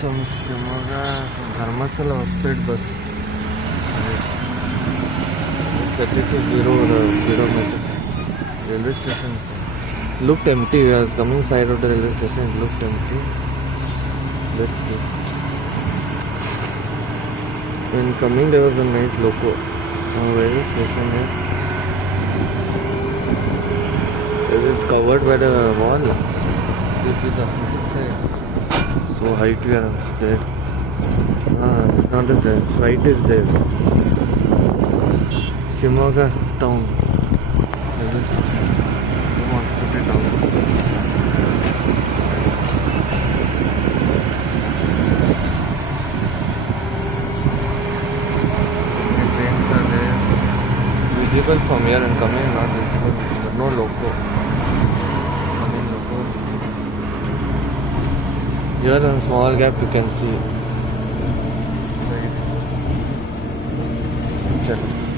some Shimoga, some Dharmasthala Hospital bus. Set it to 0 meter. Railway station looked empty. We are coming side of the railway station. It looked empty. Let's see. When coming, there was a nice loco. Railway station here. Is it covered by the wall? So height here, I'm scared. It's not there. Right is there. Shimoga town. Railway station. Come on, put it down. The trains are there. It's visible from here and coming, not visible. But no loco. Coming loco. Here in a small gap you can see. Side. Chalo.